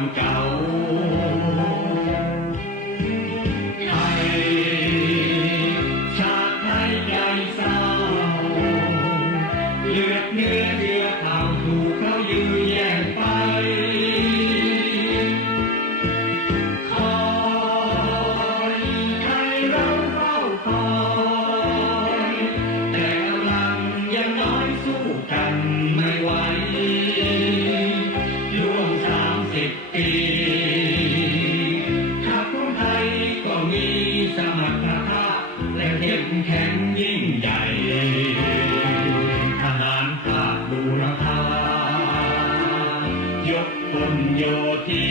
รเก่าไทยชาติไทยใจเศร้าเลือดเนื้อเชื้อเผ่าถูกเขายื้อแย่งไปคอยใครเราเฝ้าคอยแต่กำลังยังน้อยสู้กันไม่ไหวล่วง30 ปีชาติของไทยก็มีสมรรถภาพและเข้มแข็งยิ่งใหญ่ทหารภาคบูรพายกพลโยธี